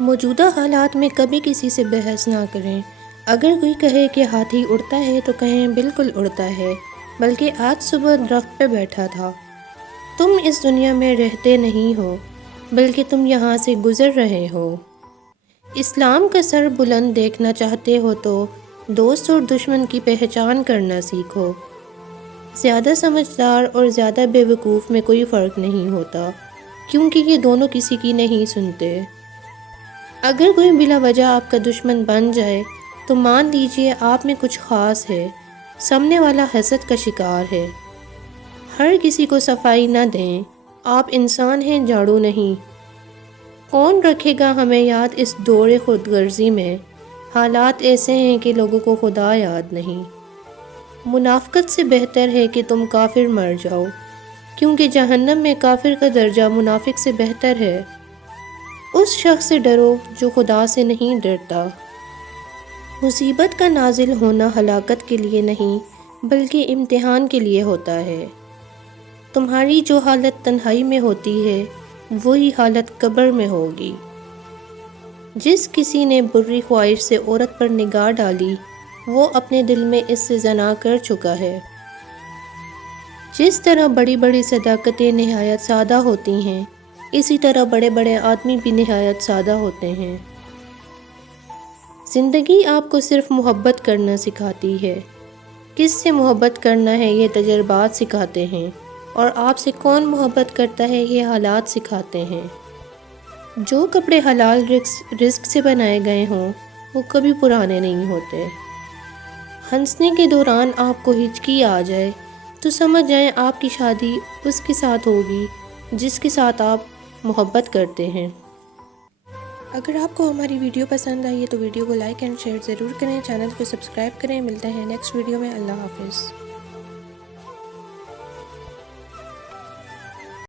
موجودہ حالات میں کبھی کسی سے بحث نہ کریں۔ اگر کوئی کہے کہ ہاتھی اڑتا ہے تو کہیں بالکل اڑتا ہے، بلکہ آج صبح درخت پہ بیٹھا تھا۔ تم اس دنیا میں رہتے نہیں ہو، بلکہ تم یہاں سے گزر رہے ہو۔ اسلام کا سر بلند دیکھنا چاہتے ہو تو دوست اور دشمن کی پہچان کرنا سیکھو۔ زیادہ سمجھدار اور زیادہ بے وقوف میں کوئی فرق نہیں ہوتا، کیونکہ یہ دونوں کسی کی نہیں سنتے۔ اگر کوئی بلا وجہ آپ کا دشمن بن جائے تو مان لیجئے آپ میں کچھ خاص ہے، سامنے والا حسد کا شکار ہے۔ ہر کسی کو صفائی نہ دیں، آپ انسان ہیں، جھاڑو نہیں۔ کون رکھے گا ہمیں یاد اس دور خود غرضی میں؟ حالات ایسے ہیں کہ لوگوں کو خدا یاد نہیں۔ منافقت سے بہتر ہے کہ تم کافر مر جاؤ، کیونکہ جہنم میں کافر کا درجہ منافق سے بہتر ہے۔ اس شخص سے ڈرو جو خدا سے نہیں ڈرتا۔ مصیبت کا نازل ہونا ہلاکت کے لیے نہیں، بلکہ امتحان کے لیے ہوتا ہے۔ تمہاری جو حالت تنہائی میں ہوتی ہے، وہی حالت قبر میں ہوگی۔ جس کسی نے بری خواہش سے عورت پر نگاہ ڈالی، وہ اپنے دل میں اس سے زنا کر چکا ہے۔ جس طرح بڑی بڑی صداقتیں نہایت سادہ ہوتی ہیں، اسی طرح بڑے بڑے آدمی بھی نہایت سادہ ہوتے ہیں۔ زندگی آپ کو صرف محبت کرنا سکھاتی ہے۔ کس سے محبت کرنا ہے یہ تجربات سکھاتے ہیں، اور آپ سے کون محبت کرتا ہے یہ حالات سکھاتے ہیں۔ جو کپڑے حلال رزق سے بنائے گئے ہوں، وہ کبھی پرانے نہیں ہوتے۔ ہنسنے کے دوران آپ کو ہچکی آ جائے تو سمجھ جائیں آپ کی شادی اس کے ساتھ ہوگی جس کے ساتھ آپ محبت کرتے ہیں۔ اگر آپ کو ہماری ویڈیو پسند آئی ہے تو ویڈیو کو لائک اینڈ شیئر ضرور کریں، چینل کو سبسکرائب کریں۔ ملتے ہیں نیکسٹ ویڈیو میں۔ اللہ حافظ۔